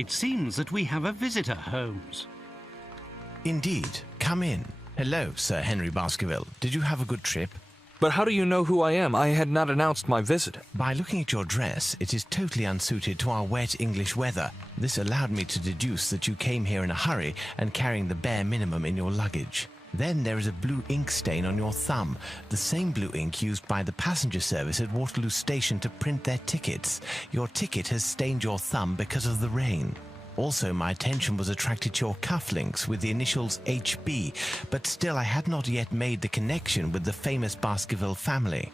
It seems that we have a visitor, Holmes. Indeed. Come in. Hello, Sir Henry Baskerville. Did you have a good trip? But how do you know who I am? I had not announced my visit. By looking at your dress, it is totally unsuited to our wet English weather. This allowed me to deduce that you came here in a hurry and carrying the bare minimum in your luggage. Then there is a blue ink stain on your thumb, the same blue ink used by the passenger service at Waterloo Station to print their tickets. Your ticket has stained your thumb because of the rain. Also, my attention was attracted to your cufflinks with the initials HB, but still I had not yet made the connection with the famous Baskerville family.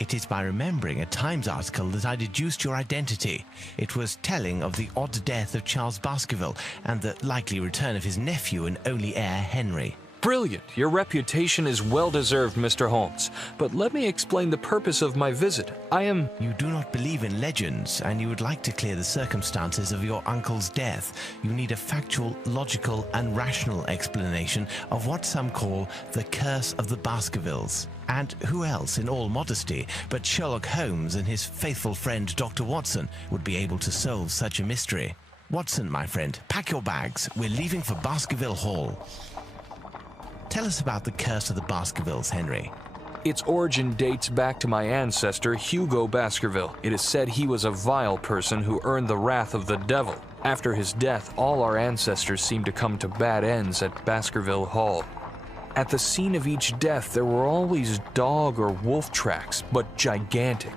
It is by remembering a Times article that I deduced your identity. It was telling of the odd death of Charles Baskerville and the likely return of his nephew and only heir, Henry. Brilliant! Your reputation is well-deserved, Mr. Holmes. But let me explain the purpose of my visit. You do not believe in legends, and you would like to clear the circumstances of your uncle's death. You need a factual, logical, and rational explanation of what some call the curse of the Baskervilles. And who else, in all modesty, but Sherlock Holmes and his faithful friend Dr. Watson would be able to solve such a mystery? Watson, my friend, pack your bags. We're leaving for Baskerville Hall. Tell us about the curse of the Baskervilles, Henry. Its origin dates back to my ancestor, Hugo Baskerville. It is said he was a vile person who earned the wrath of the devil. After his death, all our ancestors seemed to come to bad ends at Baskerville Hall. At the scene of each death, there were always dog or wolf tracks, but gigantic.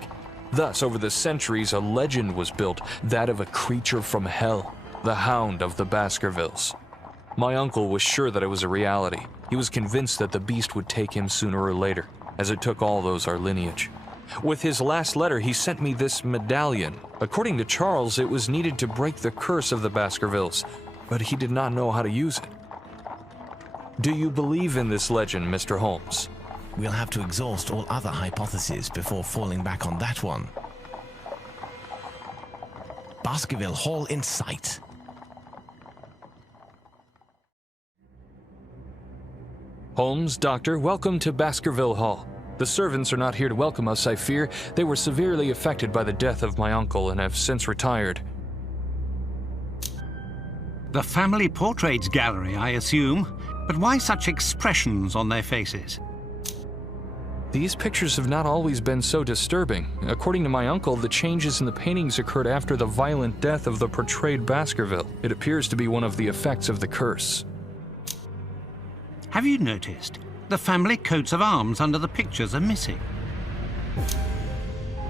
Thus, over the centuries, a legend was built, that of a creature from hell, the Hound of the Baskervilles. My uncle was sure that it was a reality. He was convinced that the beast would take him sooner or later, as it took all those our lineage. With his last letter, he sent me this medallion. According to Charles, it was needed to break the curse of the Baskervilles, but he did not know how to use it. Do you believe in this legend, Mr. Holmes? We'll have to exhaust all other hypotheses before falling back on that one. Baskerville Hall in sight. Holmes, Doctor, welcome to Baskerville Hall. The servants are not here to welcome us, I fear. They were severely affected by the death of my uncle and have since retired. The family portraits gallery, I assume. But why such expressions on their faces? These pictures have not always been so disturbing. According to my uncle, the changes in the paintings occurred after the violent death of the portrayed Baskerville. It appears to be one of the effects of the curse. Have you noticed? The family coats of arms under the pictures are missing.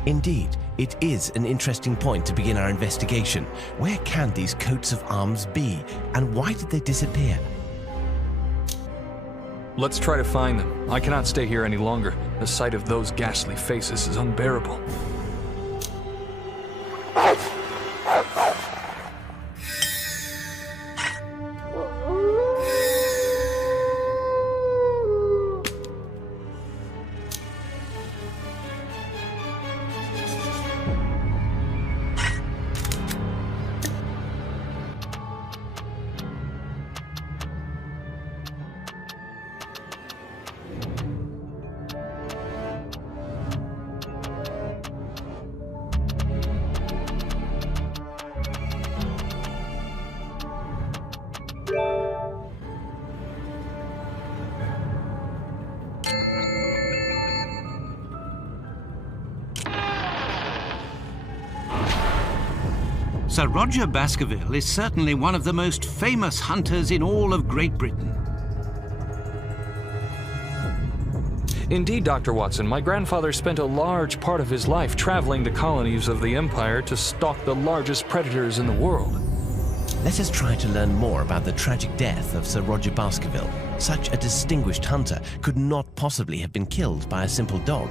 Indeed, it is an interesting point to begin our investigation. Where can these coats of arms be, and why did they disappear? Let's try to find them. I cannot stay here any longer. The sight of those ghastly faces is unbearable. Sir Roger Baskerville is certainly one of the most famous hunters in all of Great Britain. Indeed, Dr. Watson, my grandfather spent a large part of his life traveling the colonies of the Empire to stalk the largest predators in the world. Let us try to learn more about the tragic death of Sir Roger Baskerville. Such a distinguished hunter could not possibly have been killed by a simple dog.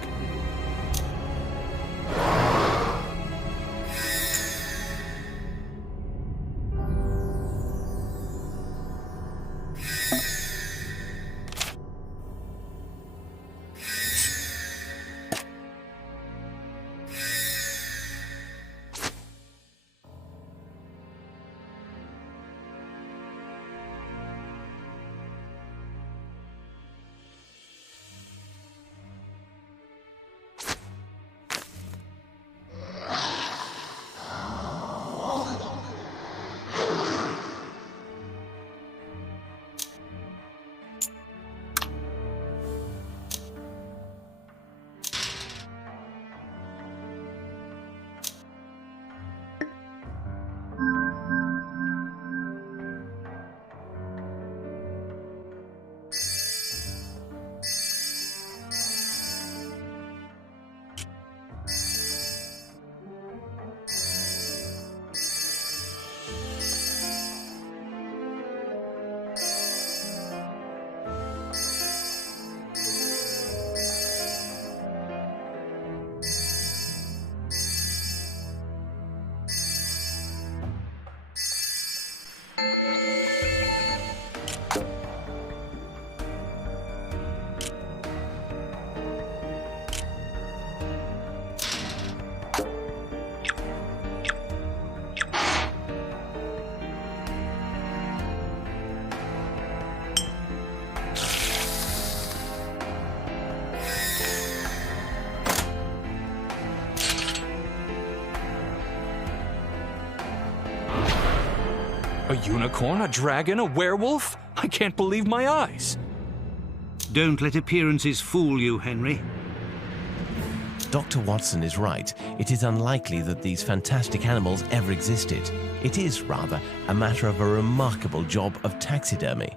A unicorn, a dragon, a werewolf? I can't believe my eyes. Don't let appearances fool you, Henry. Dr. Watson is right. It is unlikely that these fantastic animals ever existed. It is, rather, a matter of a remarkable job of taxidermy.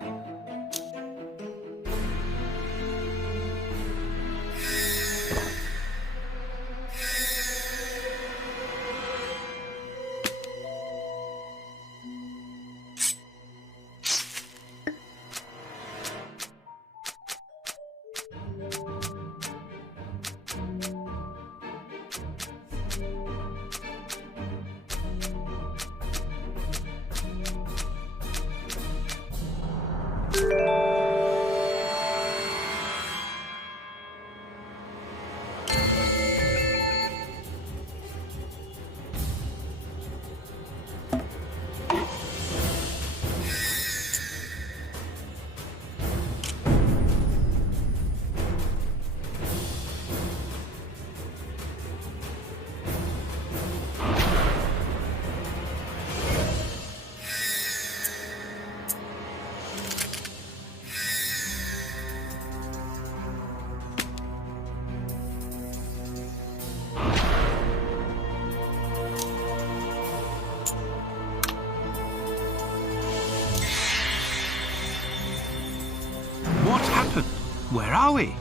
What happened? Where are we?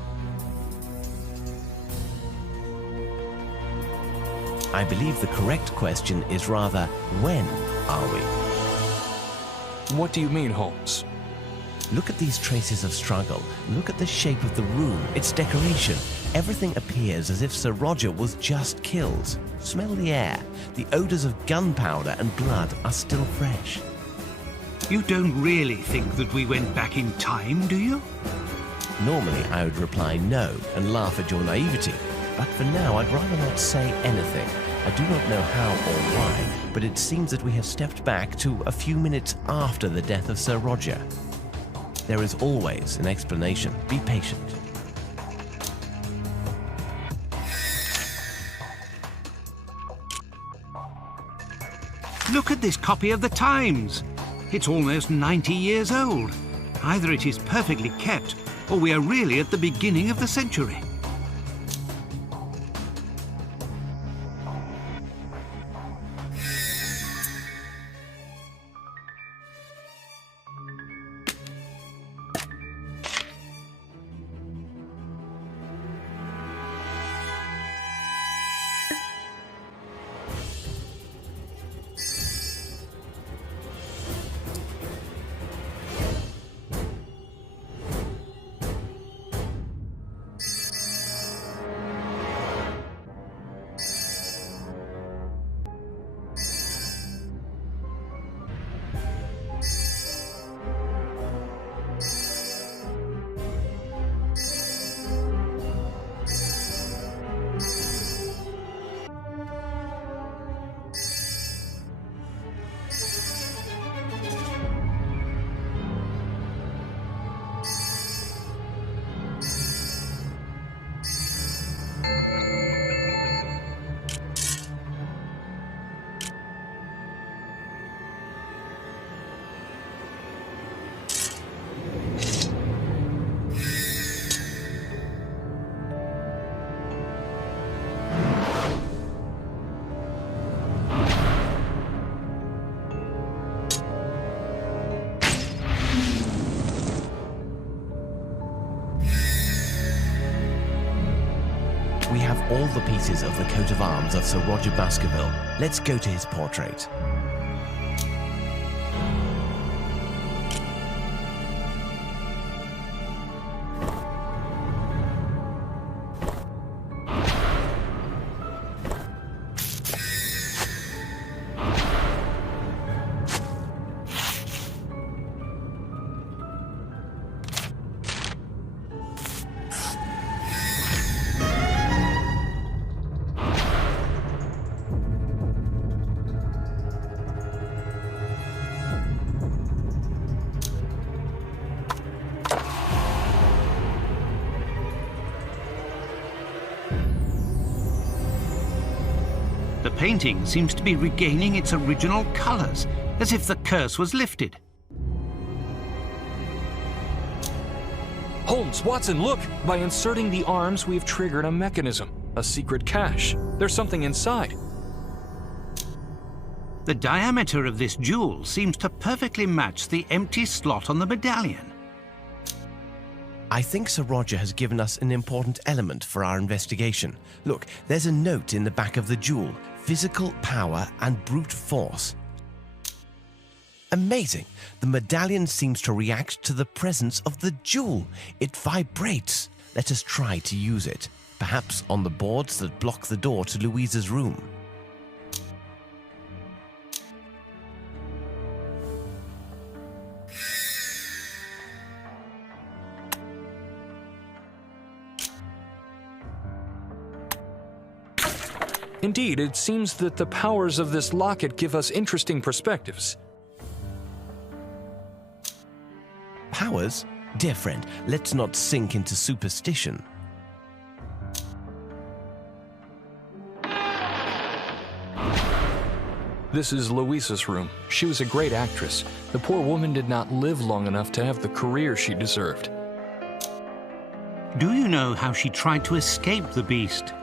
I believe the correct question is rather, when are we? What do you mean, Holmes? Look at these traces of struggle. Look at the shape of the room, its decoration. Everything appears as if Sir Roger was just killed. Smell the air. The odors of gunpowder and blood are still fresh. You don't really think that we went back in time, do you? Normally, I would reply no and laugh at your naivety. But for now, I'd rather not say anything. I do not know how or why, but it seems that we have stepped back to a few minutes after the death of Sir Roger. There is always an explanation. Be patient. Look at this copy of the Times. It's almost 90 years old. Either it is perfectly kept, or we are really at the beginning of the century. We have all the pieces of the coat of arms of Sir Roger Baskerville. Let's go to his portrait. The painting seems to be regaining its original colors. as if the curse was lifted. Holmes, Watson, look! By inserting the arms, we've triggered a mechanism. A secret cache. There's something inside. The diameter of this jewel seems to perfectly match the empty slot on the medallion. I think Sir Roger has given us an important element for our investigation. Look, there's a note in the back of the jewel. Physical power and brute force. Amazing! The medallion seems to react to the presence of the jewel. It vibrates. Let us try to use it. Perhaps on the boards that block the door to Louisa's room. Indeed, it seems that the powers of this locket give us interesting perspectives. Powers? Dear friend, let's not sink into superstition. This is Louisa's room. She was a great actress. The poor woman did not live long enough to have the career she deserved. Do you know how she tried to escape the beast?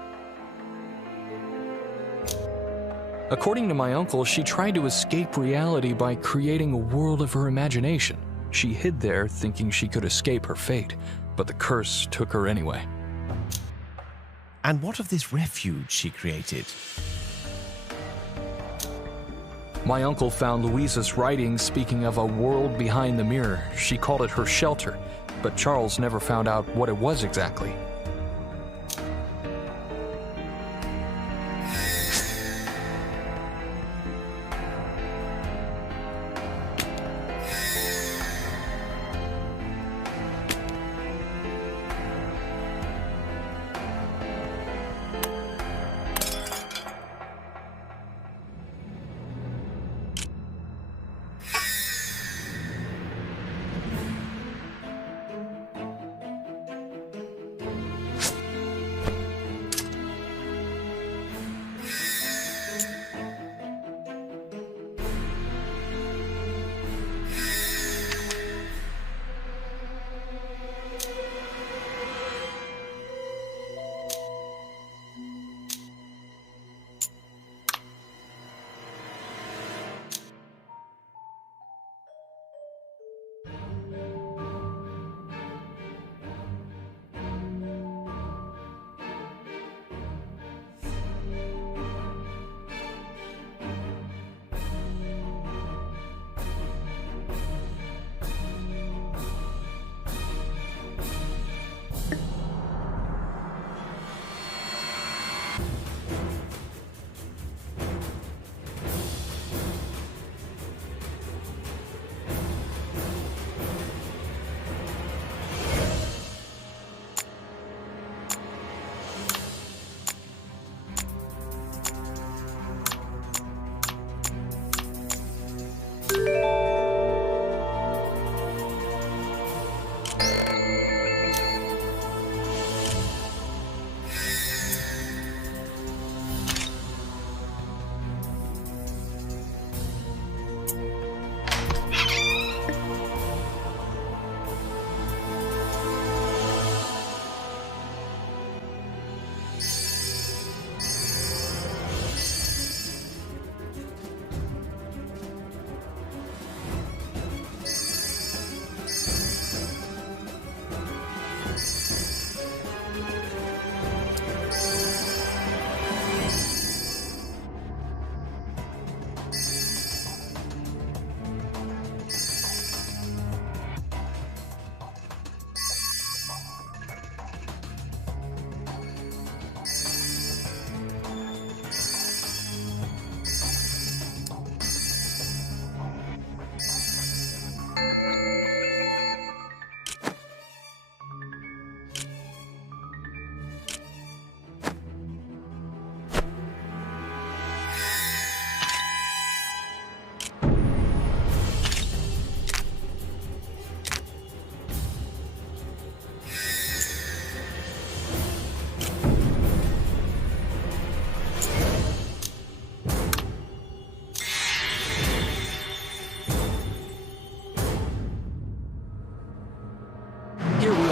According to my uncle, she tried to escape reality by creating a world of her imagination. She hid there thinking she could escape her fate, but the curse took her anyway. And what of this refuge she created? My uncle found Louisa's writings speaking of a world behind the mirror. She called it her shelter, but Charles never found out what it was exactly.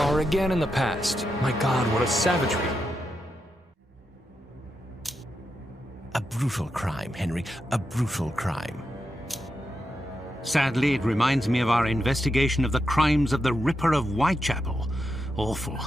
are again in the past. My God, what a savagery. A brutal crime, Henry. A brutal crime. Sadly, it reminds me of our investigation of the crimes of the Ripper of Whitechapel. Awful.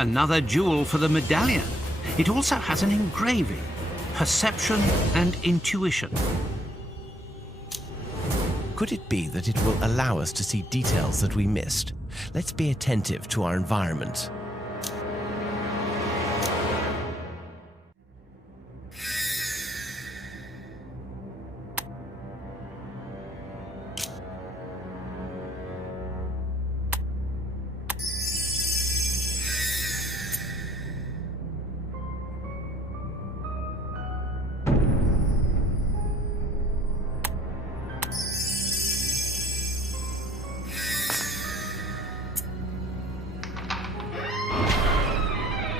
Another jewel for the medallion. It also has an engraving. Perception and intuition. Could it be that it will allow us to see details that we missed? Let's be attentive to our environment.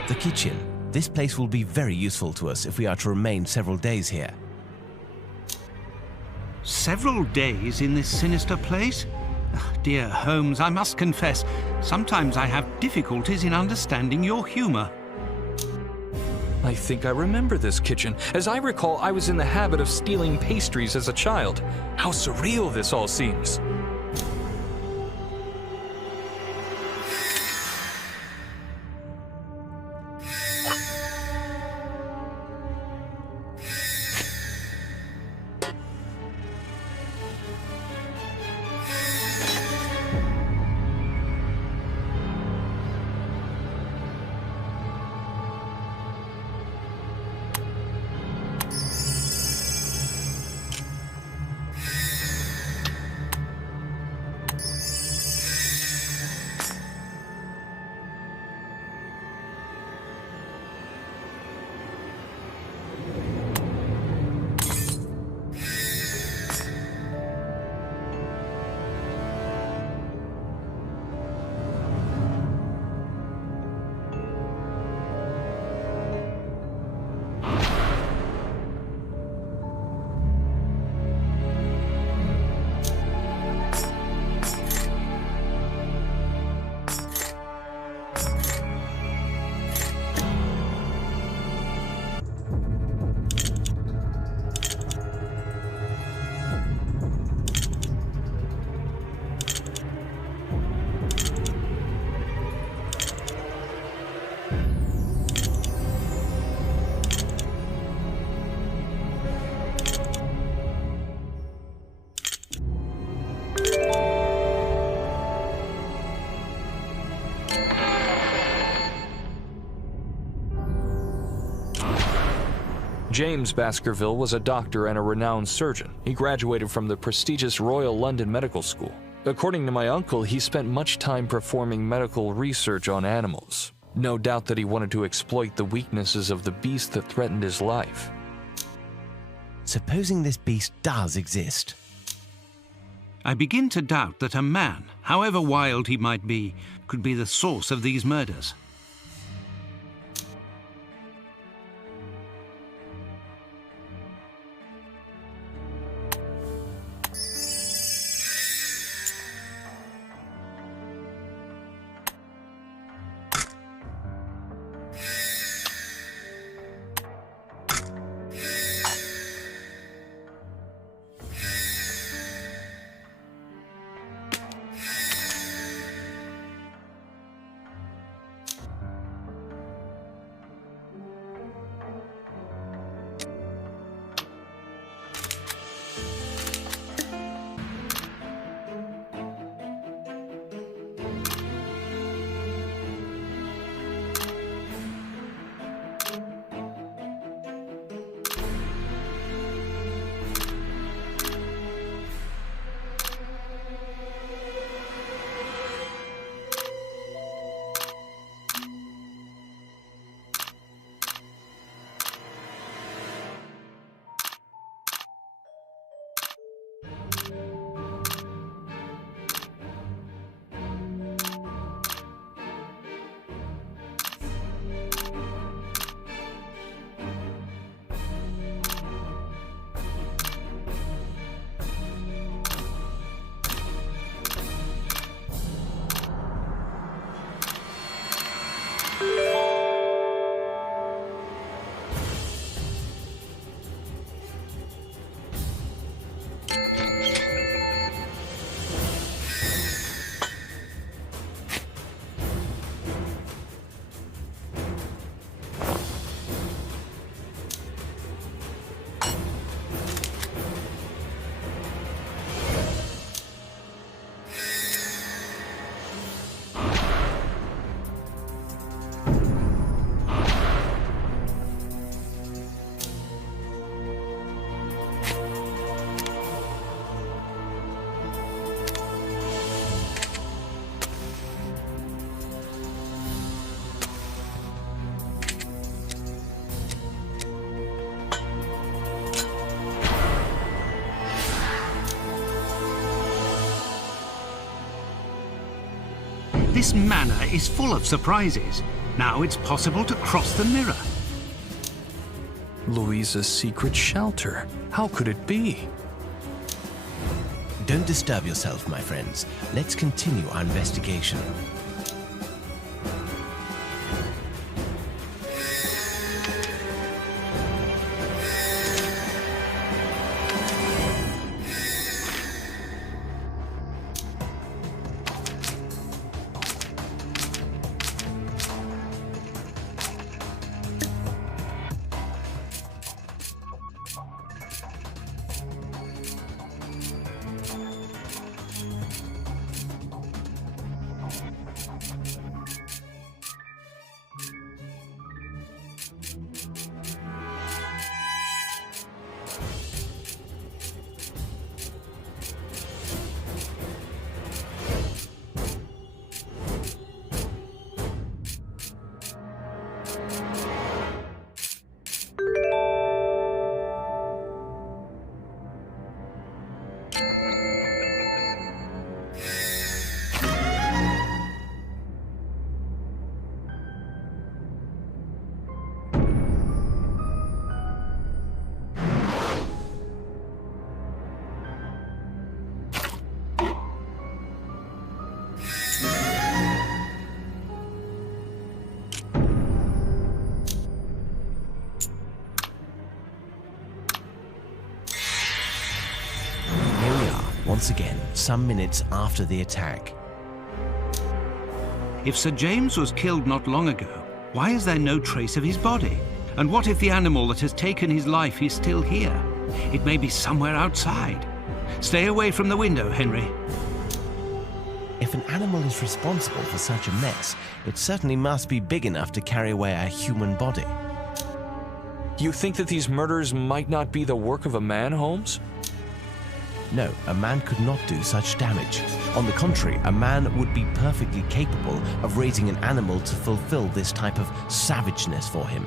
The kitchen. This place will be very useful to us if we are to remain several days here. Several days in this sinister place? Dear Holmes, I must confess, sometimes I have difficulties in understanding your humor. I think I remember this kitchen. As I recall, I was in the habit of stealing pastries as a child. How surreal this all seems. James Baskerville was a doctor and a renowned surgeon. He graduated from the prestigious Royal London Medical School. According to my uncle, he spent much time performing medical research on animals. No doubt that he wanted to exploit the weaknesses of the beast that threatened his life. Supposing this beast does exist. I begin to doubt that a man, however wild he might be, could be the source of these murders. This manor is full of surprises. Now it's possible to cross the mirror. Louisa's secret shelter. How could it be? Don't disturb yourself, my friends. Let's continue our investigation. Once again, some minutes after the attack. If Sir James was killed not long ago, why is there no trace of his body? And what if the animal that has taken his life is still here? It may be somewhere outside. Stay away from the window, Henry. If an animal is responsible for such a mess, it certainly must be big enough to carry away a human body. You think that these murders might not be the work of a man, Holmes? No, a man could not do such damage. On the contrary, a man would be perfectly capable of raising an animal to fulfill this type of savageness for him.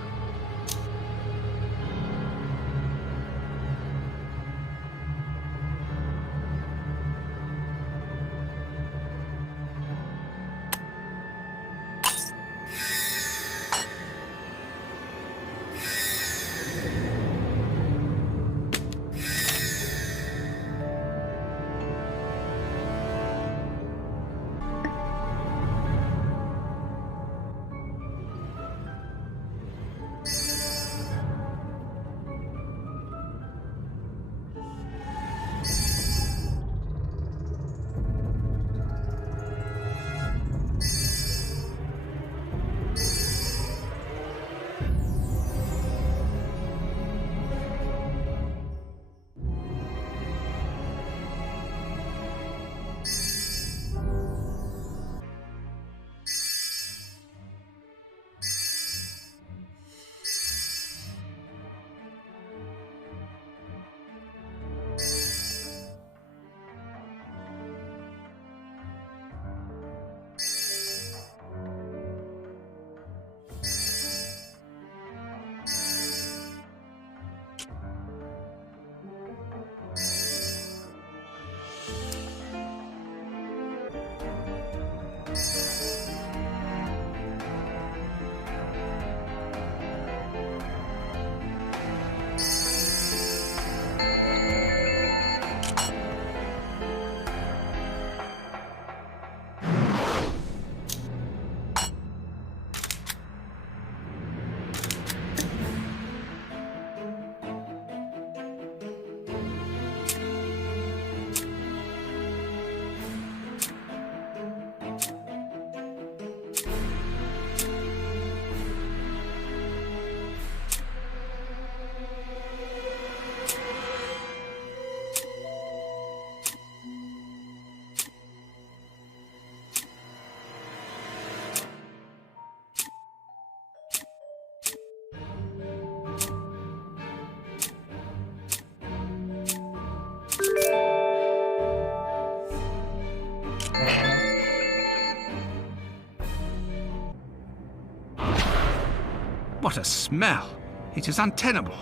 What a smell! It is untenable.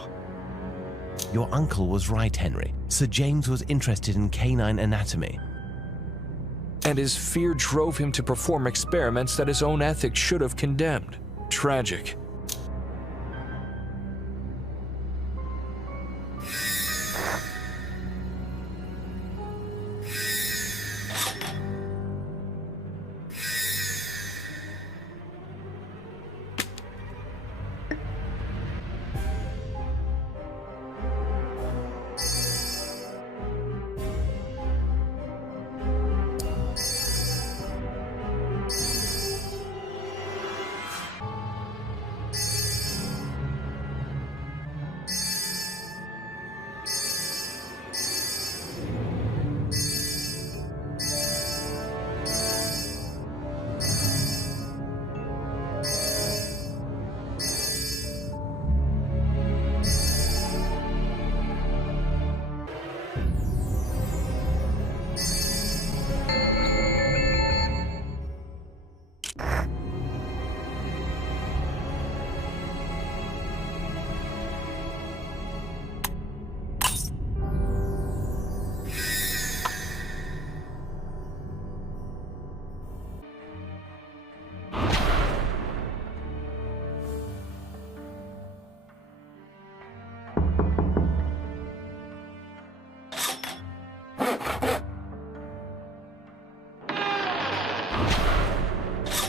Your uncle was right, Henry. Sir James was interested in canine anatomy. and his fear drove him to perform experiments that his own ethics should have condemned. Tragic.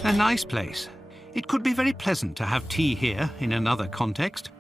A nice place. It could be very pleasant to have tea here in another context.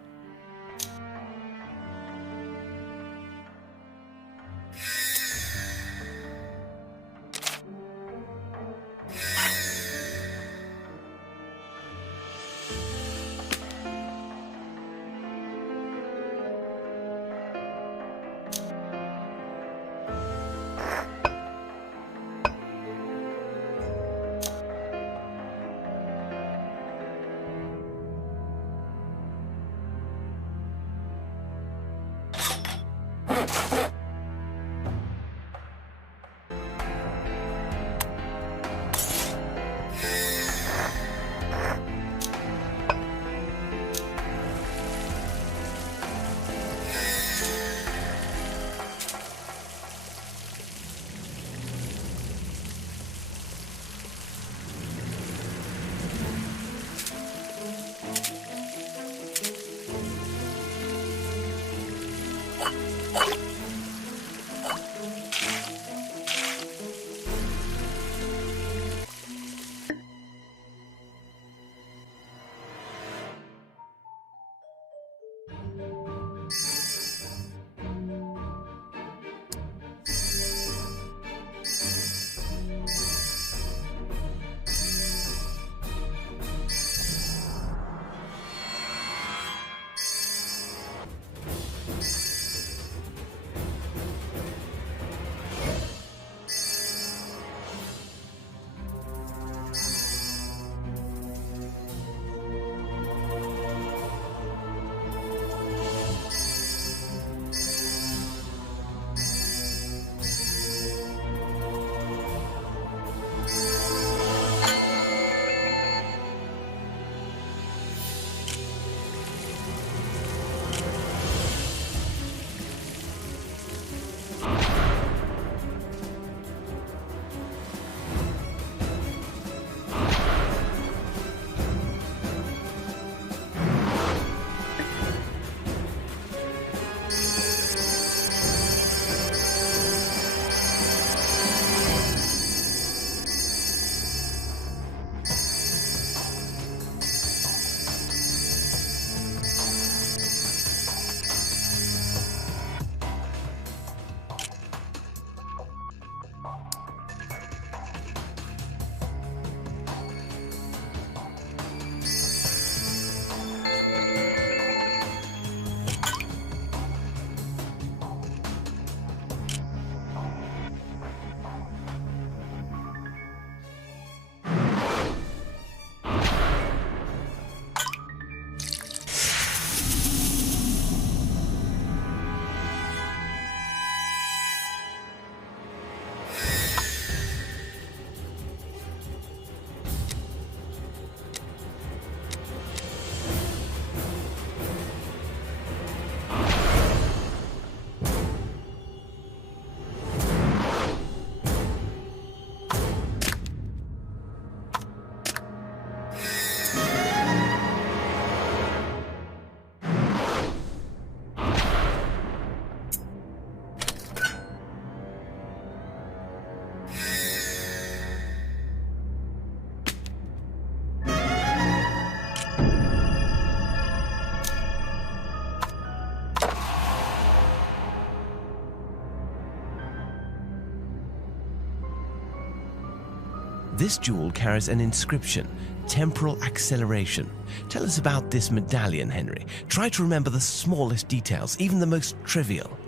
This jewel carries an inscription, temporal acceleration. Tell us about this medallion, Henry. Try to remember the smallest details, even the most trivial.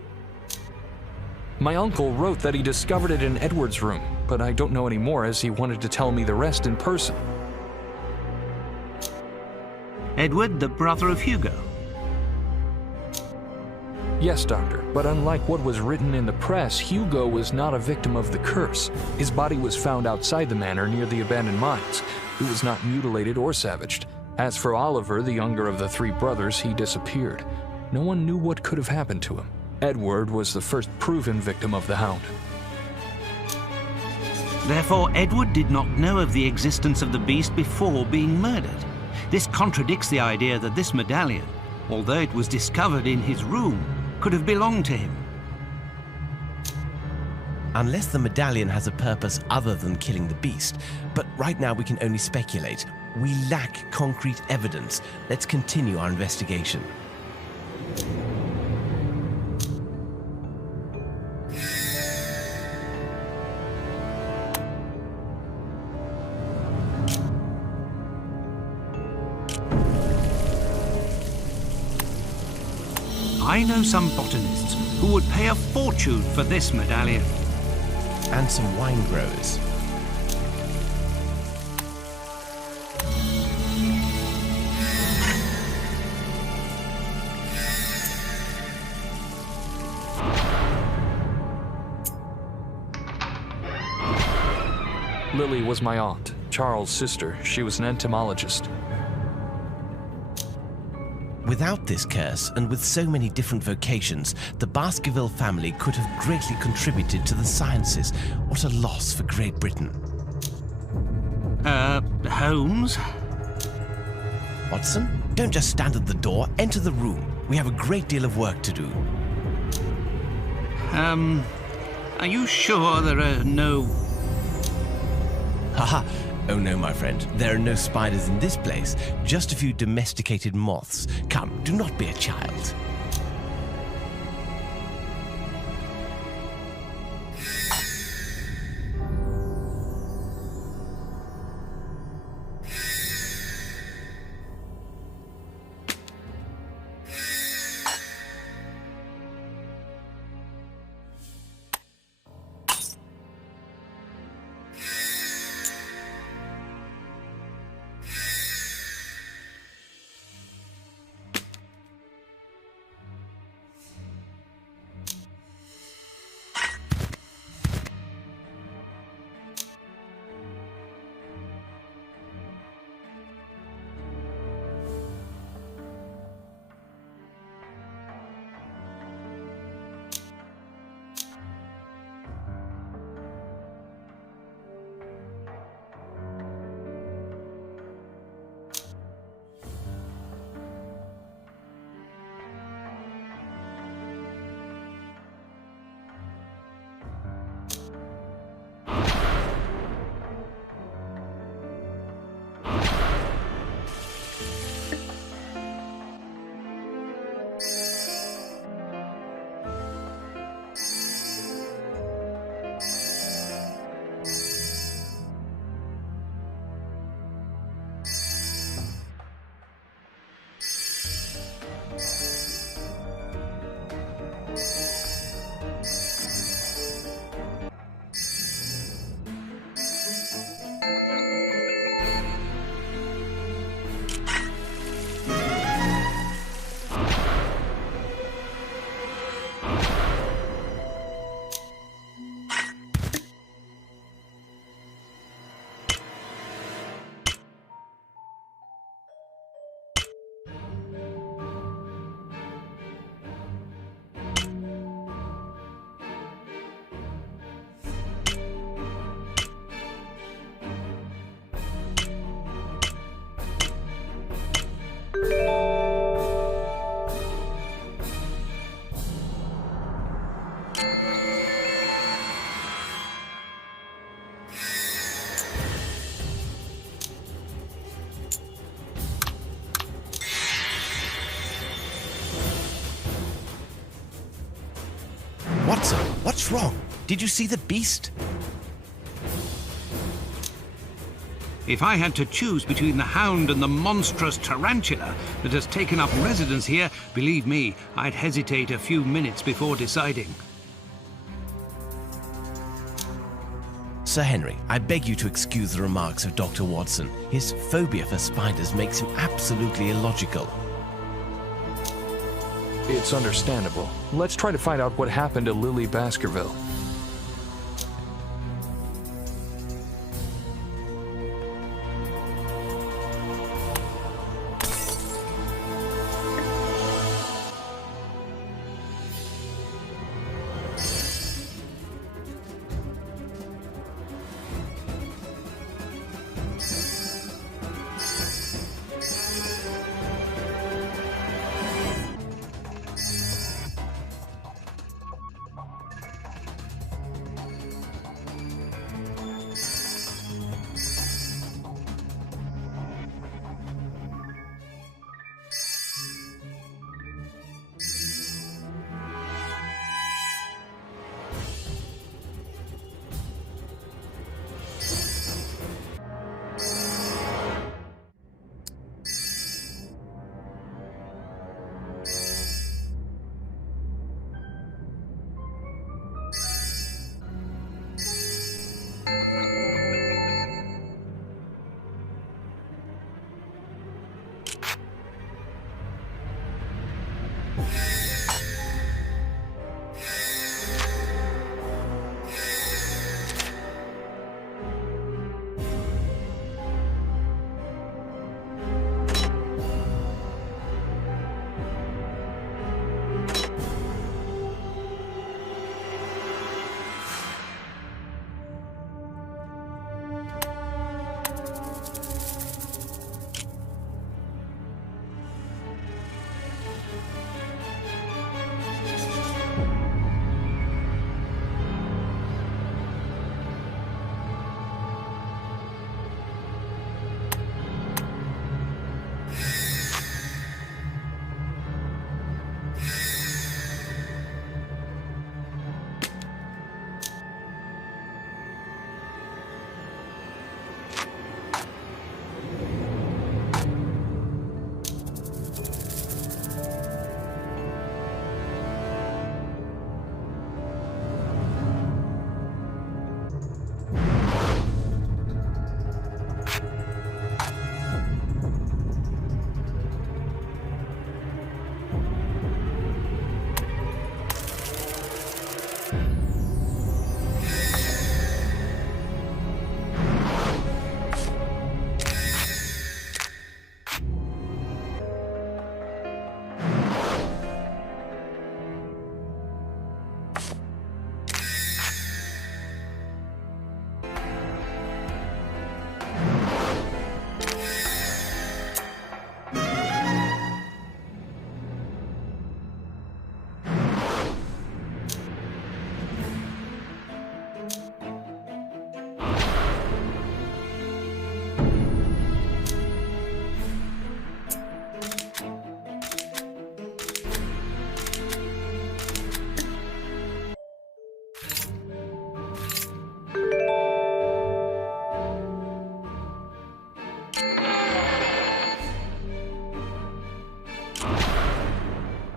My uncle wrote that he discovered it in Edward's room, but I don't know any more as he wanted to tell me the rest in person. Edward, the brother of Hugo? Yes, Doctor, but unlike what was written in the press, Hugo was not a victim of the curse. His body was found outside the manor near the abandoned mines. He was not mutilated or savaged. As for Oliver, the younger of the three brothers, he disappeared. No one knew what could have happened to him. Edward was the first proven victim of the Hound. Therefore, Edward did not know of the existence of the beast before being murdered. This contradicts the idea that this medallion, although it was discovered in his room, could have belonged to him. Unless the medallion has a purpose other than killing the beast, but right now we can only speculate. We lack concrete evidence. Let's continue our investigation. I know some botanists who would pay a fortune for this medallion. And some wine growers. Lily was my aunt, Charles' sister. She was an entomologist. Without this curse, and with so many different vocations, the Baskerville family could have greatly contributed to the sciences. What a loss for Great Britain. Holmes? Watson, don't just stand at the door. Enter the room. We have a great deal of work to do. Are you sure there are no... Haha. Oh no, my friend. There are no spiders in this place. Just a few domesticated moths. Come, do not be a child. Watson, what's wrong? Did you see the beast? If I had to choose between the Hound and the monstrous tarantula that has taken up residence here, believe me, I'd hesitate a few minutes before deciding. Sir Henry, I beg you to excuse the remarks of Dr. Watson. His phobia for spiders makes him absolutely illogical. It's understandable. Let's try to find out what happened to Lily Baskerville.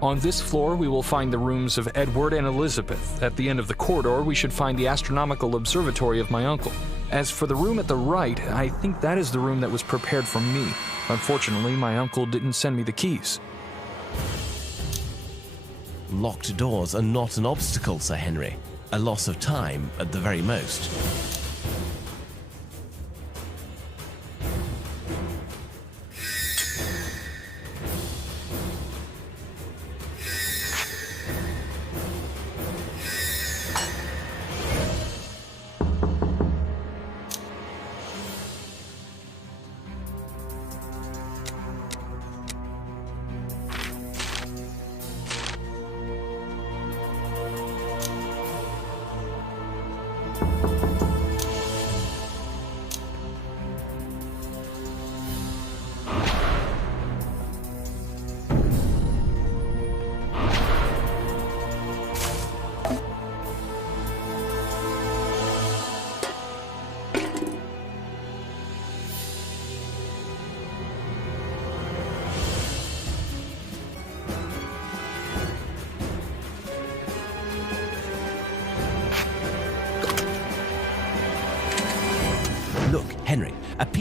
On this floor, we will find the rooms of Edward and Elizabeth. At the end of the corridor, we should find the astronomical observatory of my uncle. As for the room at the right, I think that is the room that was prepared for me. Unfortunately, my uncle didn't send me the keys. Locked doors are not an obstacle, Sir Henry. A loss of time, at the very most.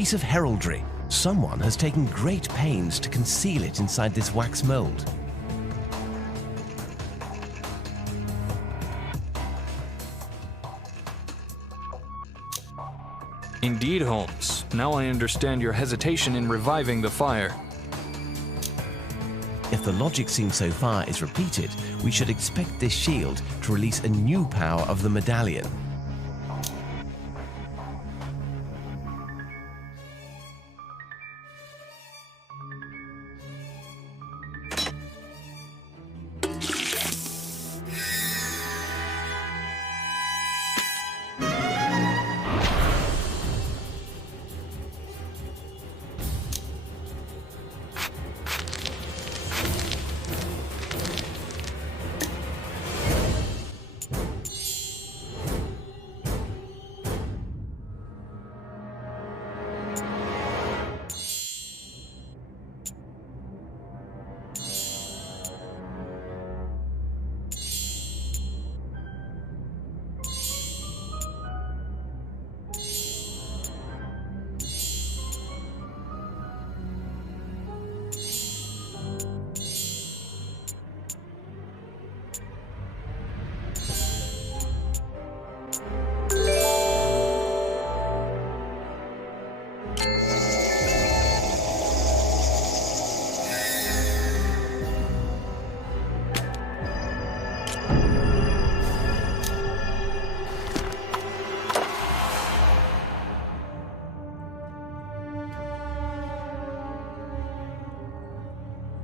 piece of heraldry. Someone has taken great pains to conceal it inside this wax mold. Indeed, Holmes. Now I understand your hesitation in reviving the fire. If the logic seen so far is repeated, we should expect this shield to release a new power of the medallion.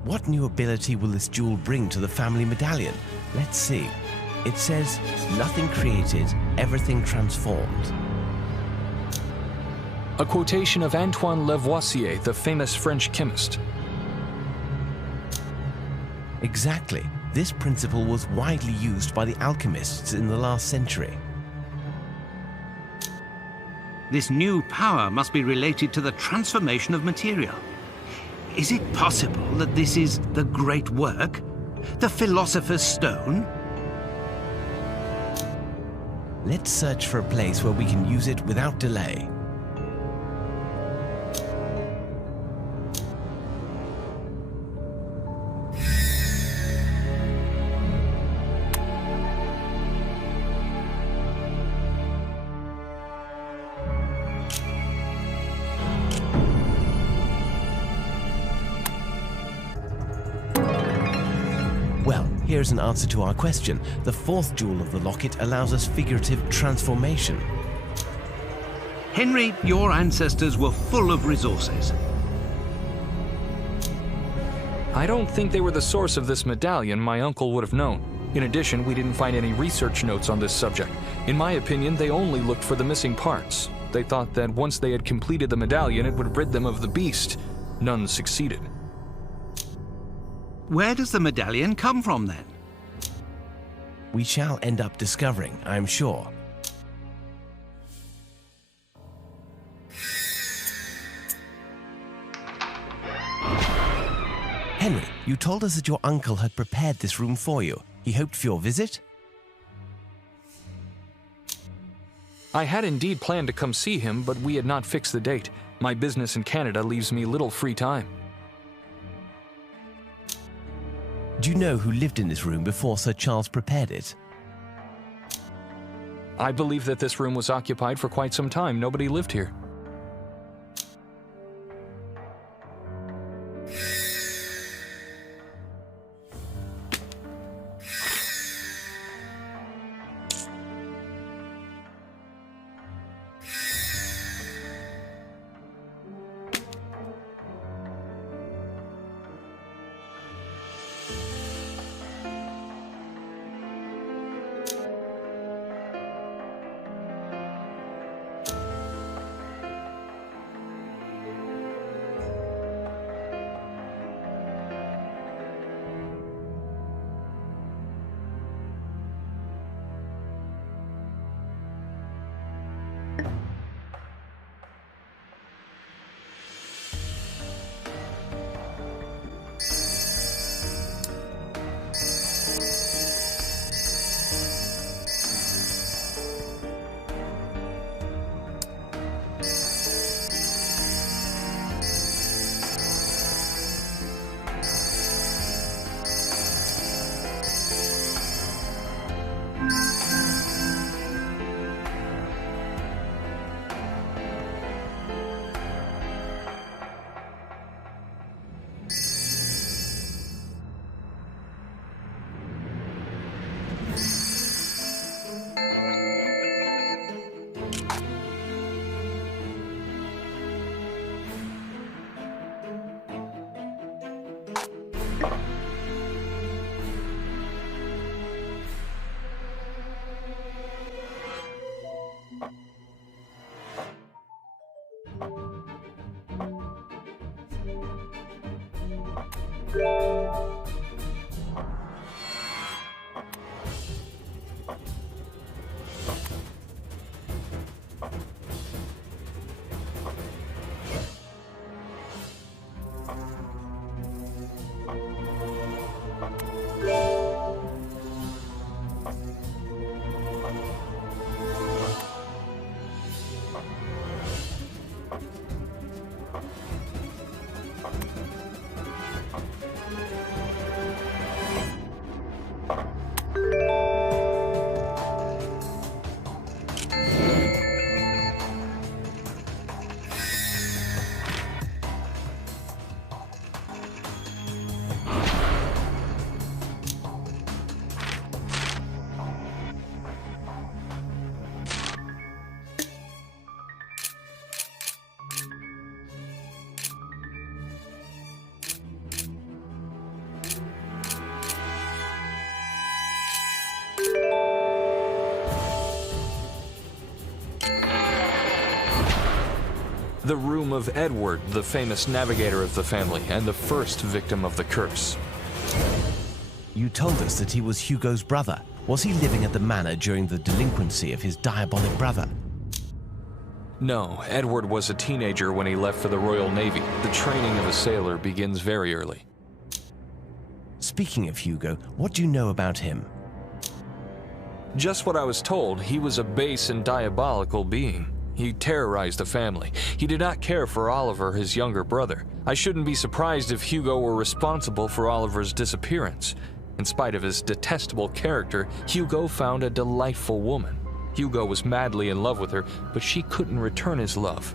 What new ability will this jewel bring to the family medallion? Let's see. It says, nothing created, everything transformed. A quotation of Antoine Lavoisier, the famous French chemist. Exactly. This principle was widely used by the alchemists in the last century. This new power must be related to the transformation of material. Is it possible that this is the great work? The Philosopher's Stone? Let's search for a place where we can use it without delay. Well, here's an answer to our question. The fourth jewel of the locket allows us figurative transformation. Henry, your ancestors were full of resources. I don't think they were the source of this medallion. My uncle would have known. In addition, we didn't find any research notes on this subject. In my opinion, they only looked for the missing parts. They thought that once they had completed the medallion, it would rid them of the beast. None succeeded. Where does the medallion come from, then? We shall end up discovering, I'm sure. Henry, you told us that your uncle had prepared this room for you. He hoped for your visit? I had indeed planned to come see him, but we had not fixed the date. My business in Canada leaves me little free time. Do you know who lived in this room before Sir Charles prepared it? I believe that this room was occupied for quite some time. Nobody lived here. The room of Edward, the famous navigator of the family and the first victim of the curse. You told us that he was Hugo's brother. Was he living at the manor during the delinquency of his diabolic brother? No, Edward was a teenager when he left for the Royal Navy. The training of a sailor begins very early. Speaking of Hugo, what do you know about him? Just what I was told. He was a base and diabolical being. He terrorized the family. He did not care for Oliver, his younger brother. I shouldn't be surprised if Hugo were responsible for Oliver's disappearance. In spite of his detestable character, Hugo found a delightful woman. Hugo was madly in love with her, but she couldn't return his love.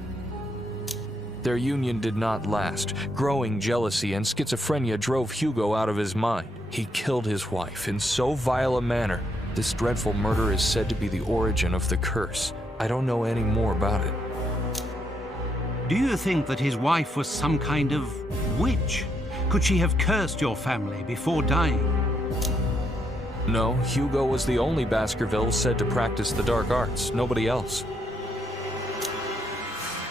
Their union did not last. Growing jealousy and schizophrenia drove Hugo out of his mind. He killed his wife in so vile a manner. This dreadful murder is said to be the origin of the curse. I don't know any more about it. Do you think that his wife was some kind of witch? Could she have cursed your family before dying? No, Hugo was the only Baskerville said to practice the dark arts, nobody else.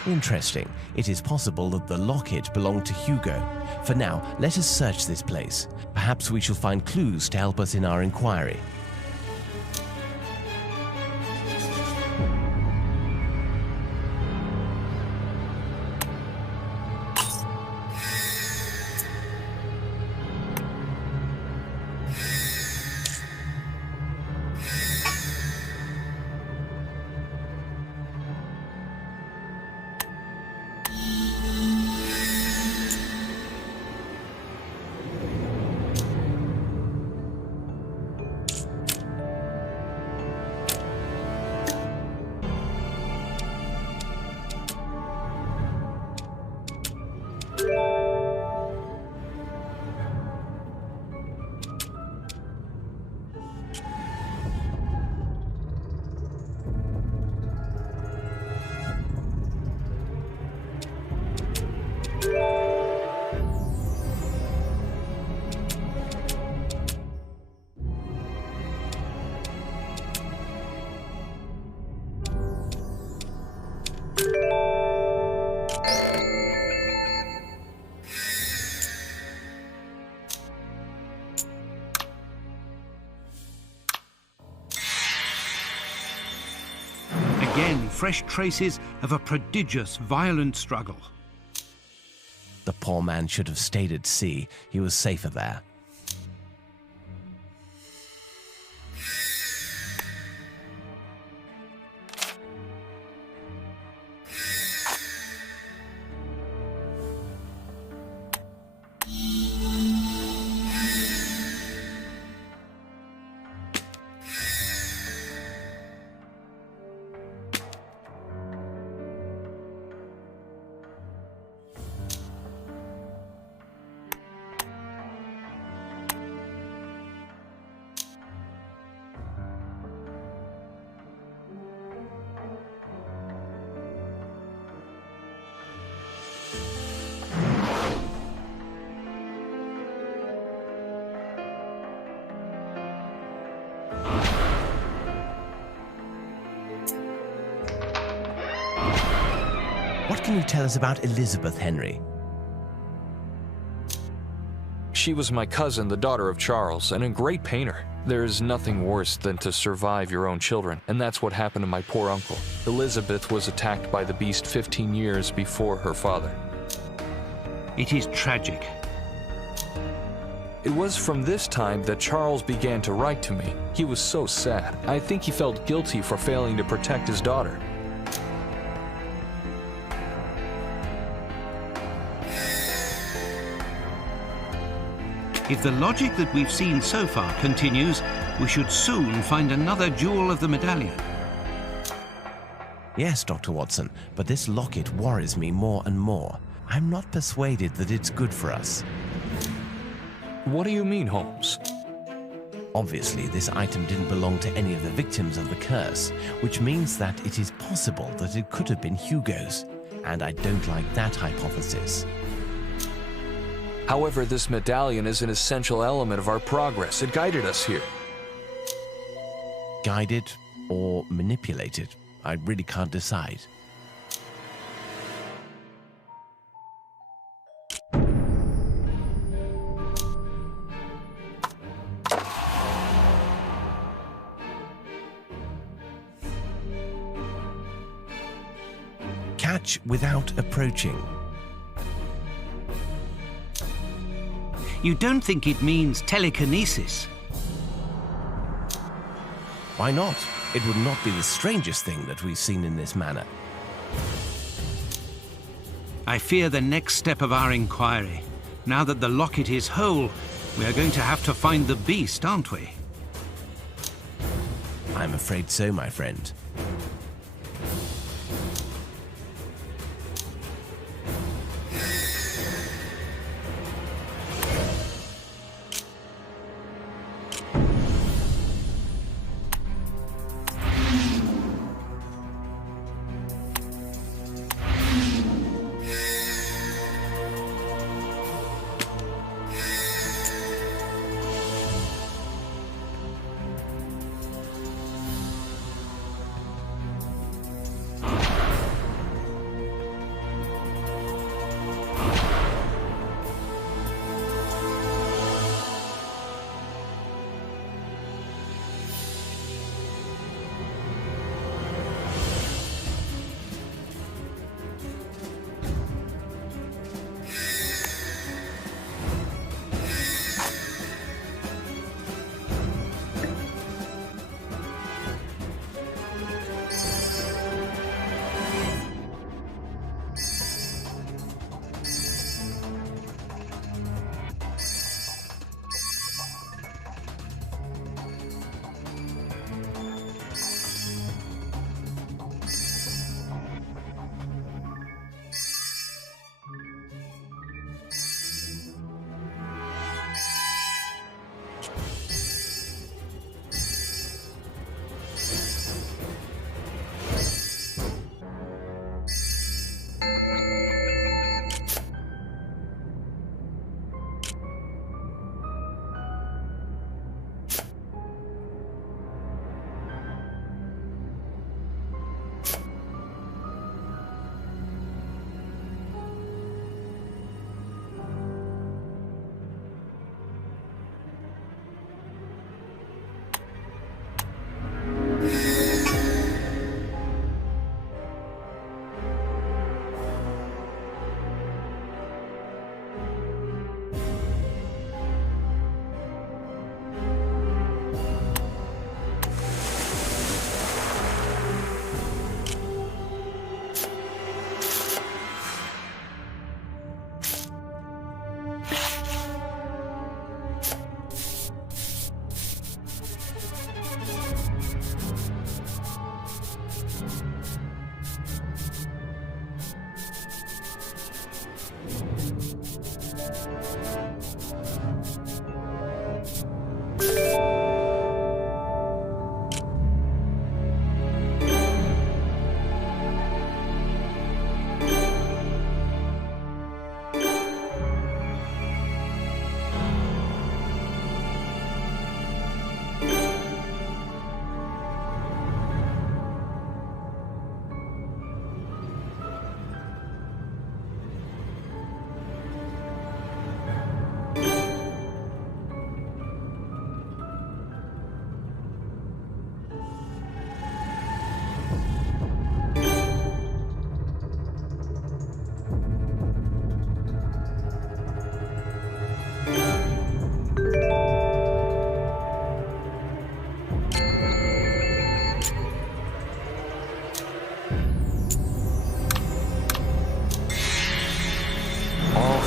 Interesting. It is possible that the locket belonged to Hugo. For now, let us search this place. Perhaps we shall find clues to help us in our inquiry. Again, fresh traces of a prodigious, violent struggle. The poor man should have stayed at sea. He was safer there. can you tell us about Elizabeth, Henry? She was my cousin, the daughter of Charles, and a great painter. There is nothing worse than to survive your own children, and that's what happened to my poor uncle. Elizabeth was attacked by the beast 15 years before her father. It is tragic. It was from this time that Charles began to write to me. He was so sad. I think he felt guilty for failing to protect his daughter. If the logic that we've seen so far continues, we should soon find another jewel of the medallion. Yes, Dr. Watson, but this locket worries me more and more. I'm not persuaded that it's good for us. What do you mean, Holmes? Obviously, this item didn't belong to any of the victims of the curse, which means that it is possible that it could have been Hugo's, and I don't like that hypothesis. However, this medallion is an essential element of our progress. It guided us here. Guided or manipulated? I really can't decide. Catch without approaching. You don't think it means telekinesis? Why not? It would not be the strangest thing that we've seen in this manner. I fear the next step of our inquiry. Now that the locket is whole, we are going to have to find the beast, aren't we? I'm afraid so, my friend.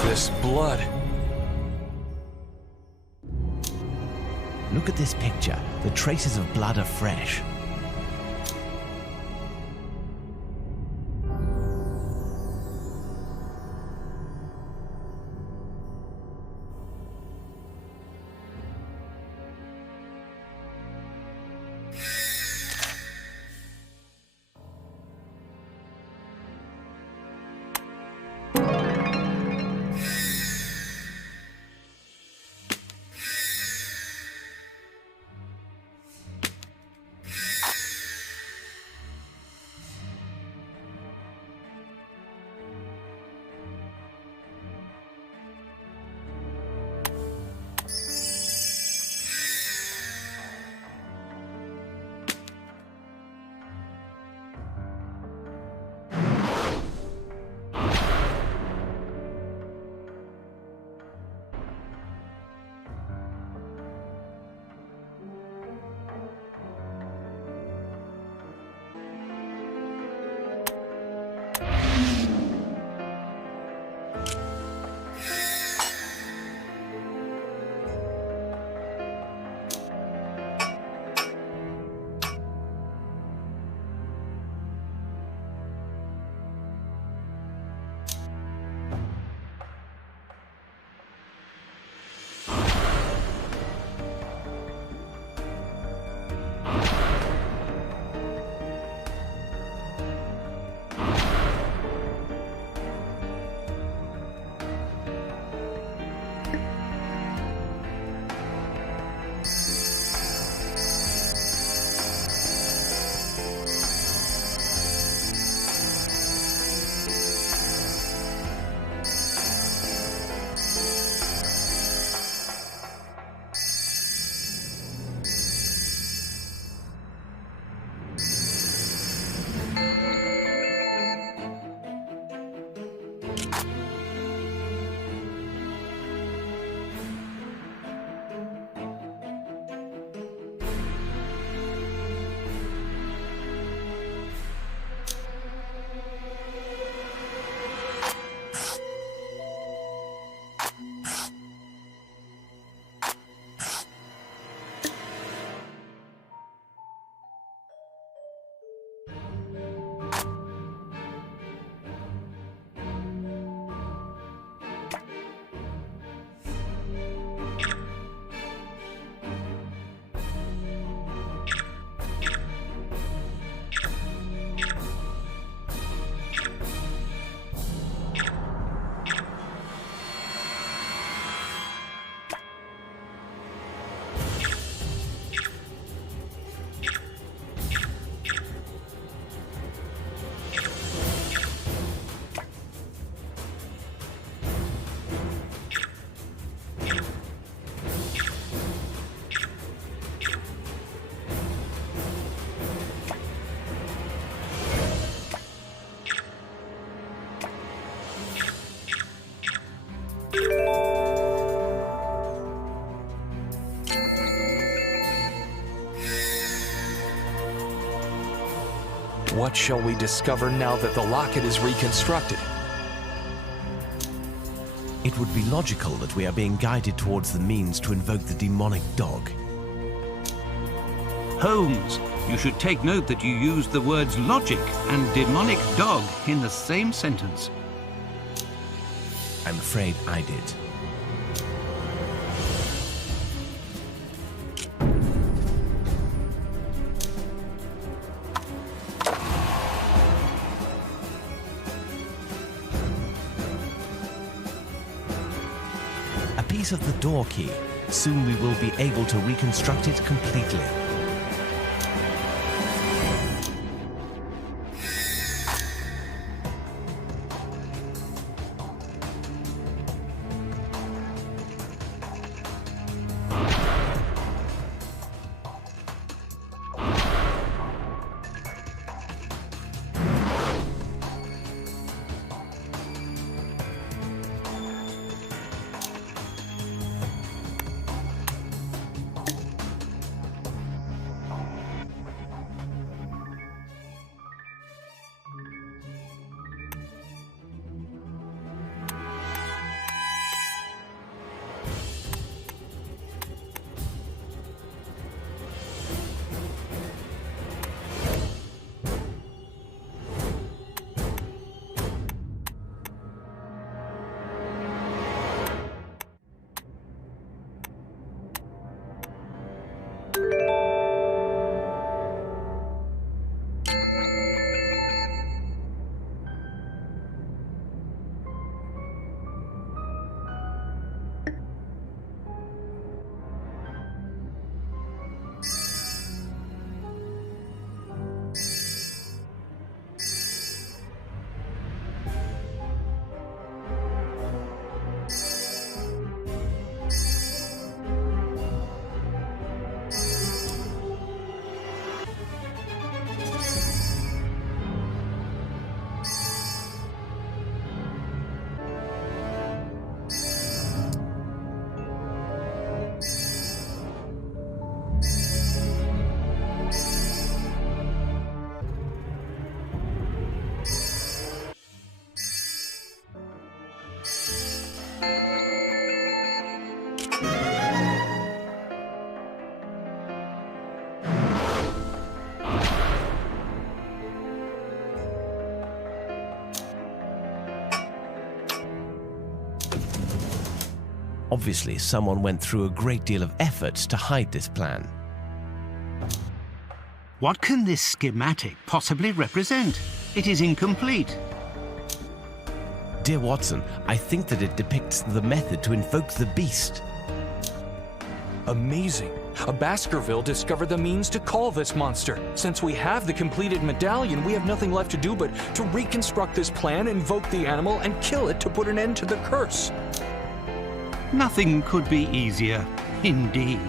this blood. Look at this picture. The traces of blood are fresh. What shall we discover now that the locket is reconstructed? It would be logical that we are being guided towards the means to invoke the demonic dog. Holmes, you should take note that you used the words logic and demonic dog in the same sentence. I'm afraid I did. A piece of the door key. Soon we will be able to reconstruct it completely. Obviously, someone went through a great deal of effort to hide this plan. What can this schematic possibly represent? It is incomplete. Dear Watson, I think that it depicts the method to invoke the beast. Amazing. A Baskerville discovered the means to call this monster. Since we have the completed medallion, we have nothing left to do but to reconstruct this plan, invoke the animal, and kill it to put an end to the curse. Nothing could be easier, indeed.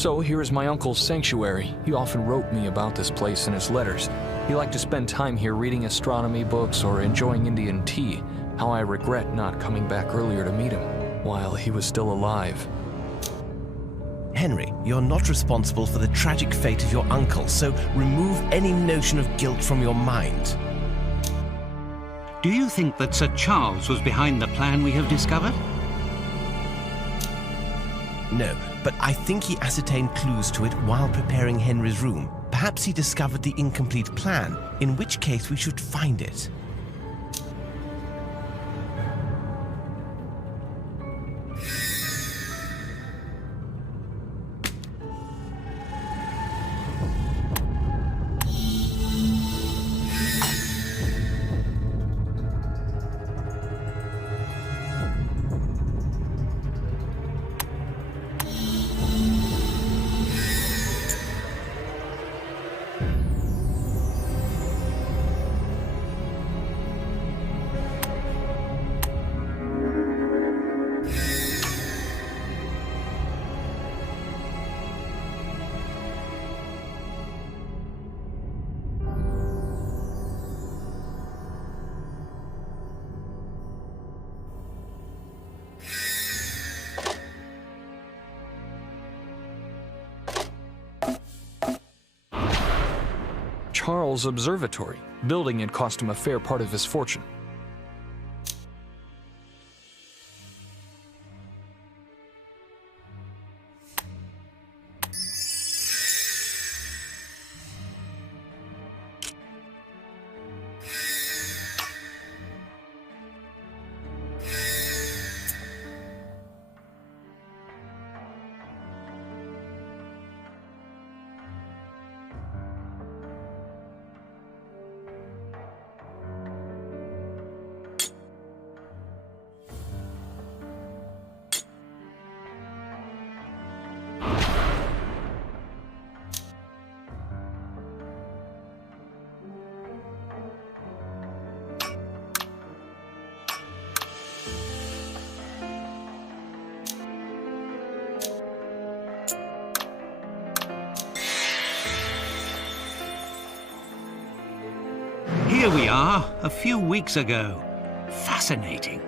So here is my uncle's sanctuary. He often wrote me about this place in his letters. He liked to spend time here reading astronomy books or enjoying Indian tea. How I regret not coming back earlier to meet him, while he was still alive. Henry, you're not responsible for the tragic fate of your uncle, so remove any notion of guilt from your mind. Do you think that Sir Charles was behind the plan we have discovered? No, but I think he ascertained clues to it while preparing Henry's room. Perhaps Perhaps he discovered the incomplete plan, in which case we should find it. Charles' observatory. Building it cost him a fair part of his fortune. Here we are, a few weeks ago. Fascinating.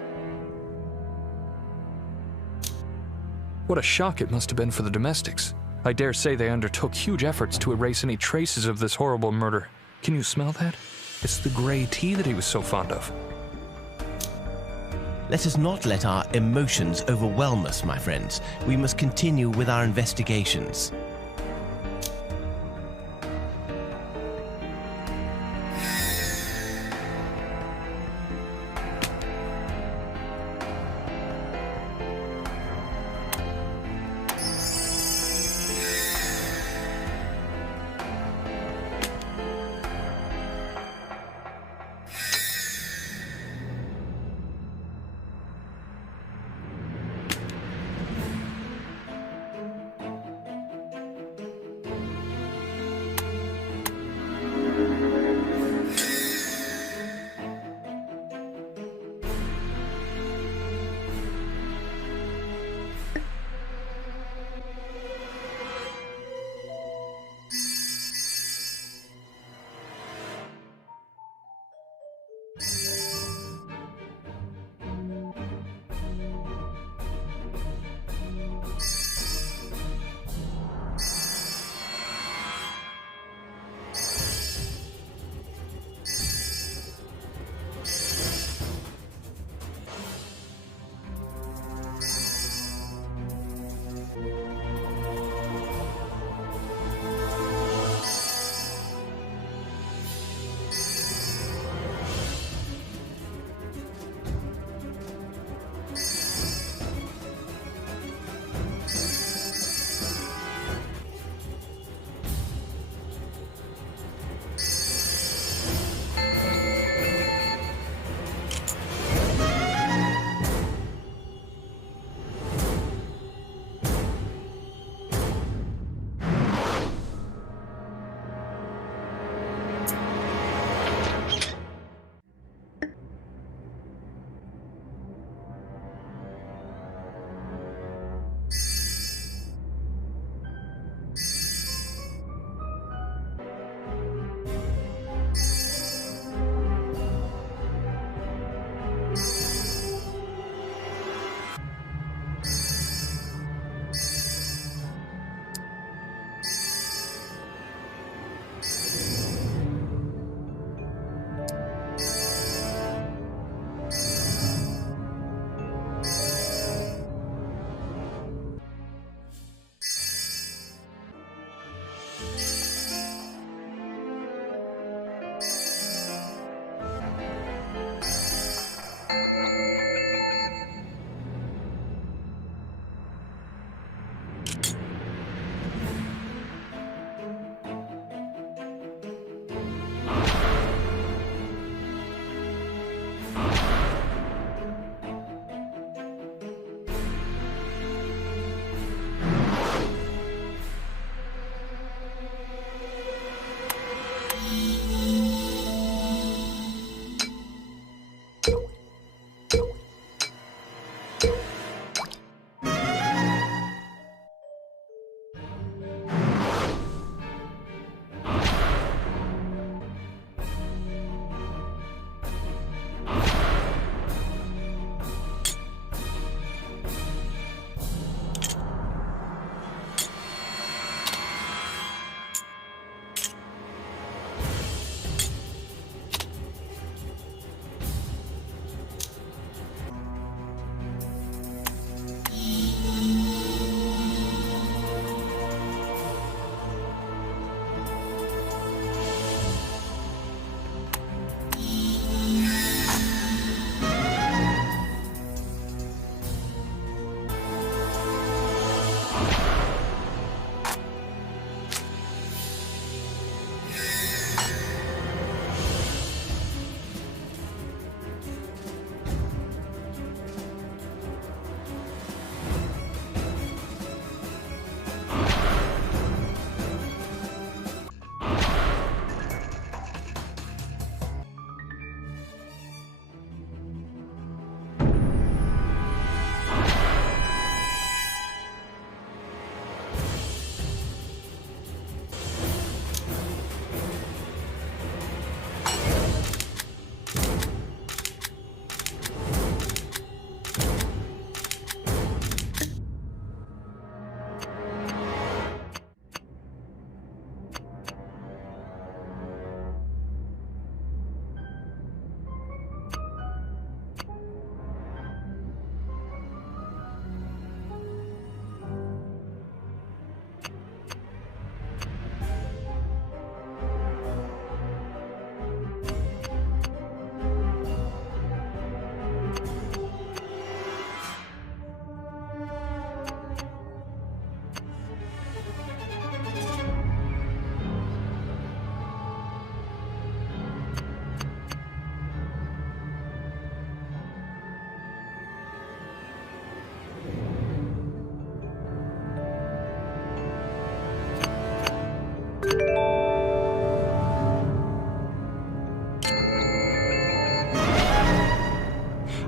What a shock it must have been for the domestics. I dare say they undertook huge efforts to erase any traces of this horrible murder. Can you smell that? It's the gray tea that he was so fond of. Let us not let our emotions overwhelm us, my friends. We must continue with our investigations.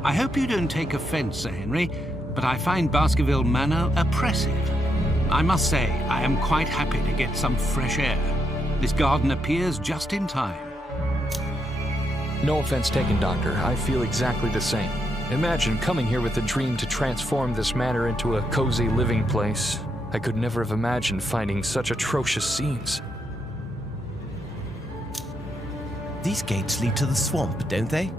I hope you don't take offense, Sir Henry, but I find Baskerville Manor oppressive. I must say, I am quite happy to get some fresh air. This garden appears just in time. No offense taken, Doctor. I feel exactly the same. Imagine coming here with a dream to transform this manor into a cozy living place. I could never have imagined finding such atrocious scenes. These gates lead to the swamp, don't they?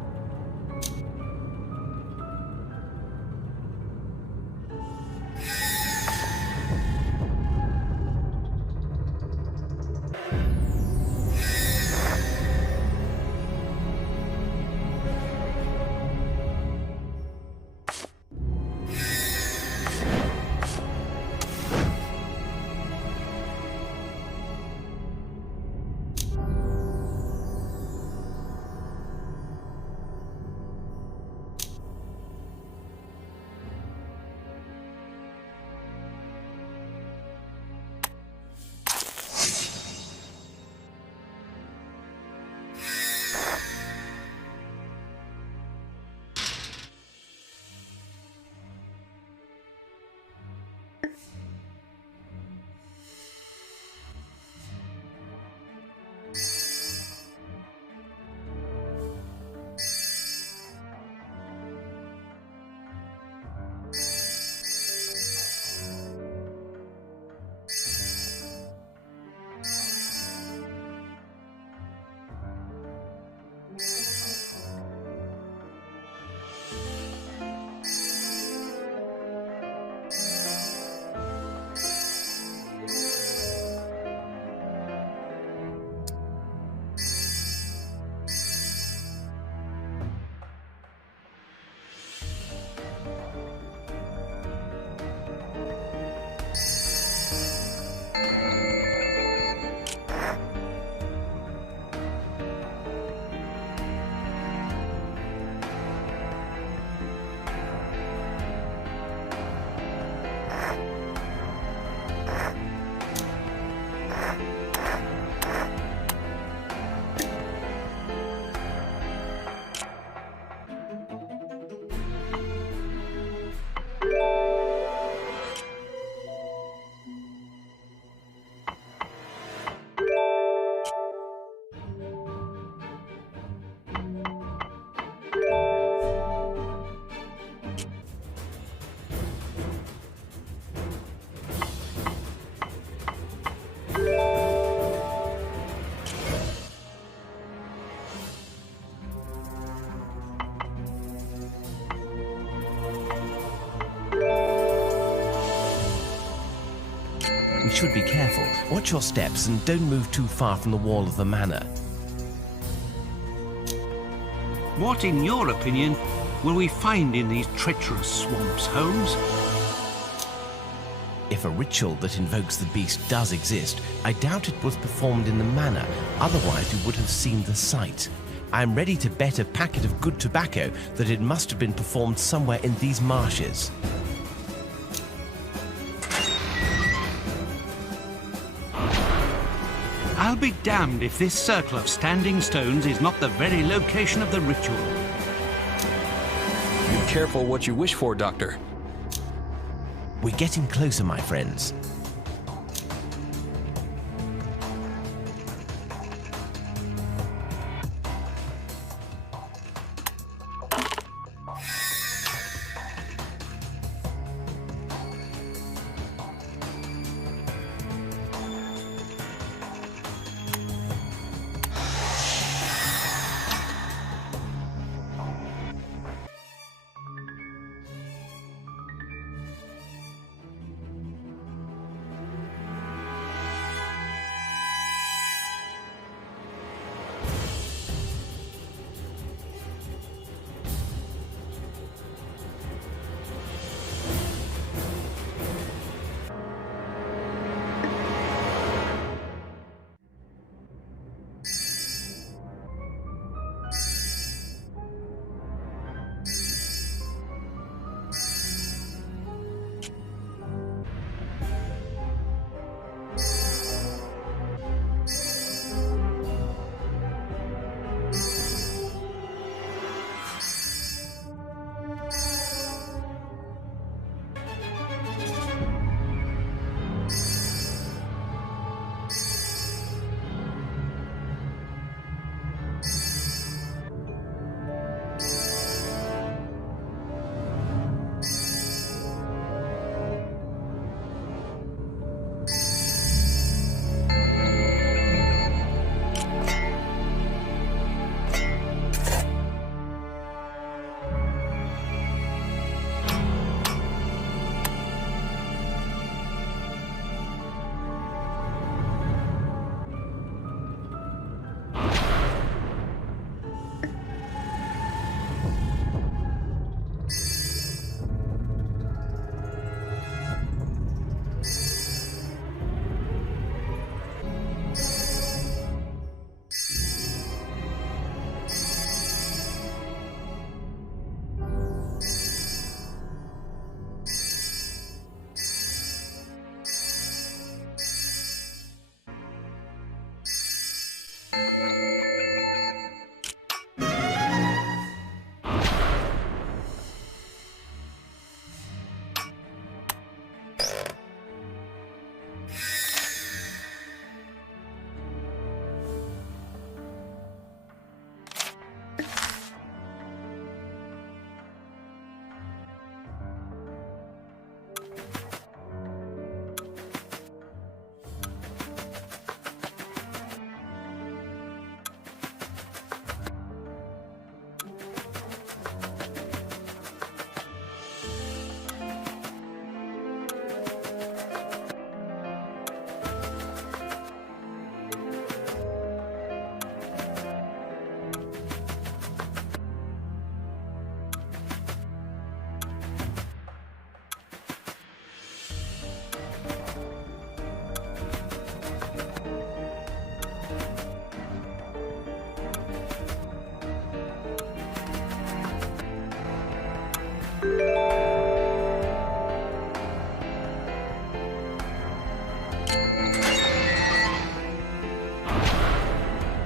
We should be careful. Watch your steps and don't move too far from the wall of the manor. What, in your opinion, will we find in these treacherous swamps, Holmes? If a ritual that invokes the beast does exist, I doubt it was performed in the manor, otherwise we would have seen the site. I am ready to bet a packet of good tobacco that it must have been performed somewhere in these marshes. I'll be damned if this circle of standing stones is not the very location of the ritual. Be careful what you wish for, Doctor. We're getting closer, my friends.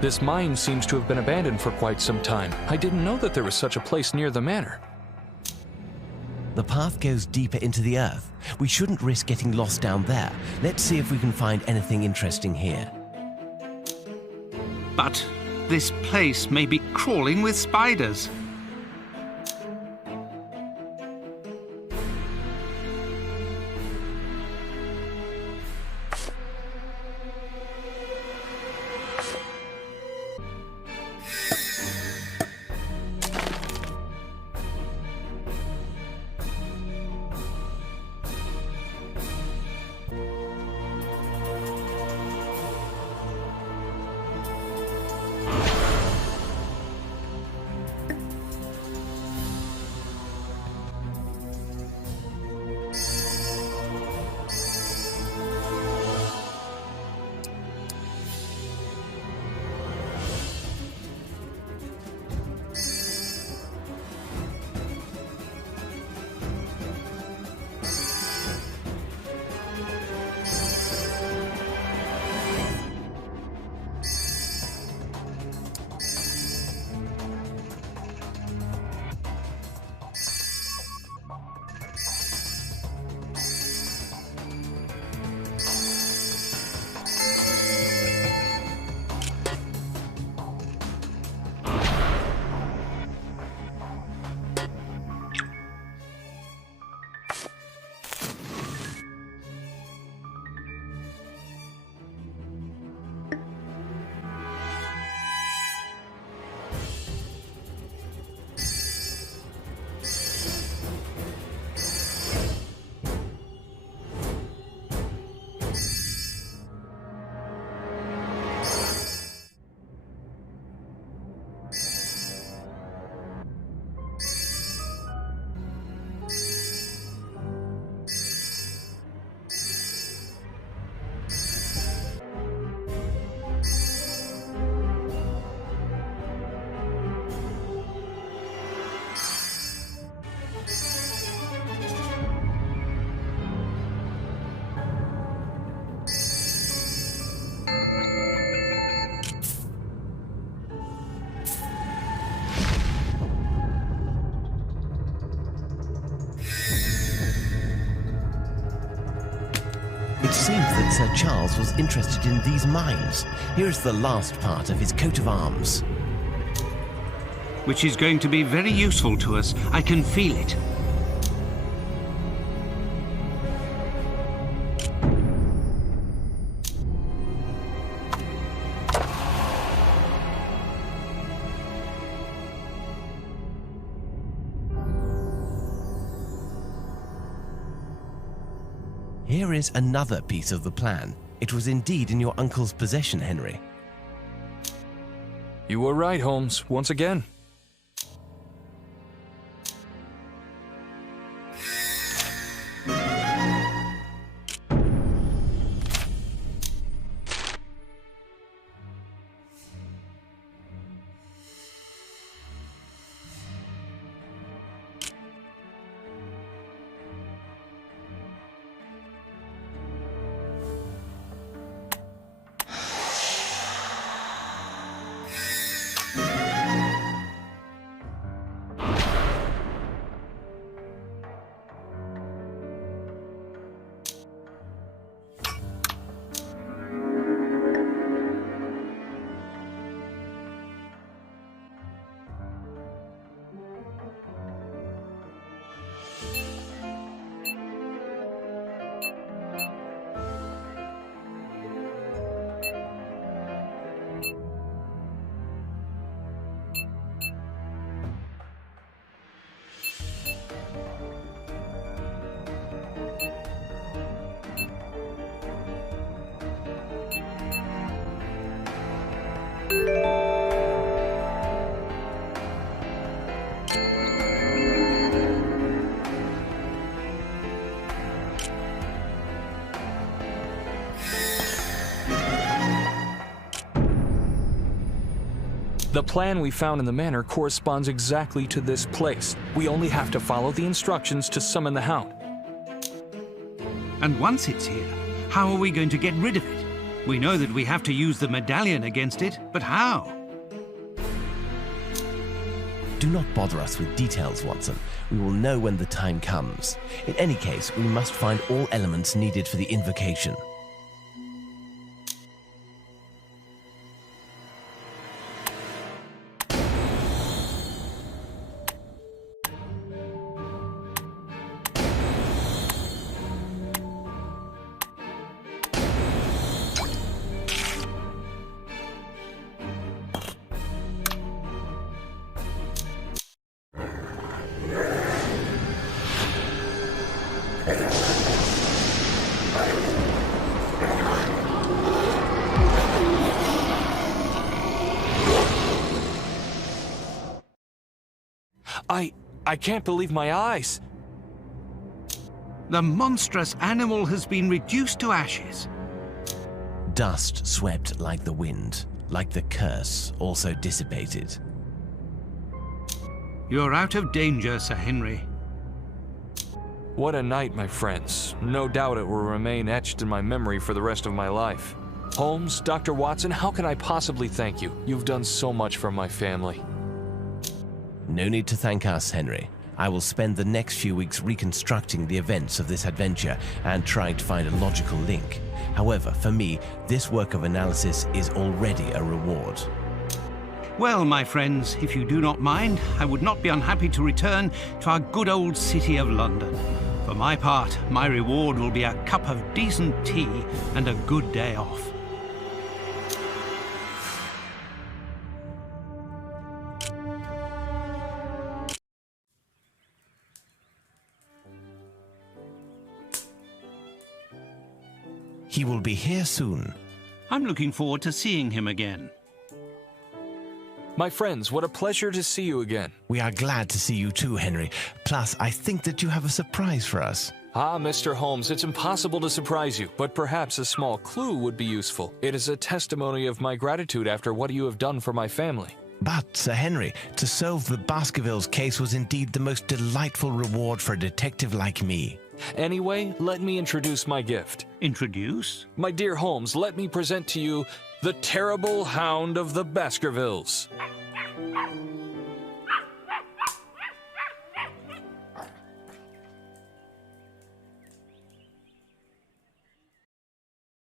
This mine seems to have been abandoned for quite some time. I didn't know that there was such a place near the manor. The path goes deeper into the earth. We shouldn't risk getting lost down there. Let's see if we can find anything interesting here. But this place may be crawling with spiders. It seems that Sir Charles was interested in these mines. Here is the last part of his coat of arms. Which is going to be very useful to us. I can feel it. Here is another piece of the plan. It was indeed in your uncle's possession, Henry. You were right, Holmes, once again. The plan we found in the manor corresponds exactly to this place. We only have to follow the instructions to summon the Hound. And once it's here, how are we going to get rid of it? We know that we have to use the medallion against it, but how? Do not bother us with details, Watson. We will know when the time comes. In any case, we must find all elements needed for the invocation. I can't believe my eyes. The monstrous animal has been reduced to ashes. Dust swept like the wind, like the curse also dissipated. You're out of danger, Sir Henry. What a night, my friends. No doubt it will remain etched in my memory for the rest of my life. Holmes, Dr. Watson, how can I possibly thank you? You've done so much for my family. No need to thank us, Henry. I will spend the next few weeks reconstructing the events of this adventure and trying to find a logical link. However, for me, this work of analysis is already a reward. Well, my friends, if you do not mind, I would not be unhappy to return to our good old city of London. For my part, my reward will be a cup of decent tea and a good day off. He will be here soon. I'm looking forward to seeing him again. My friends, what a pleasure to see you again. We are glad to see you too, Henry. Plus, I think that you have a surprise for us. Ah, Mr. Holmes, it's impossible to surprise you, but perhaps a small clue would be useful. It is a testimony of my gratitude after what you have done for my family. But, Sir Henry, to solve the Baskervilles case was indeed the most delightful reward for a detective like me. Anyway, let me introduce my gift. Introduce? My dear Holmes, let me present to you the terrible Hound of the Baskervilles.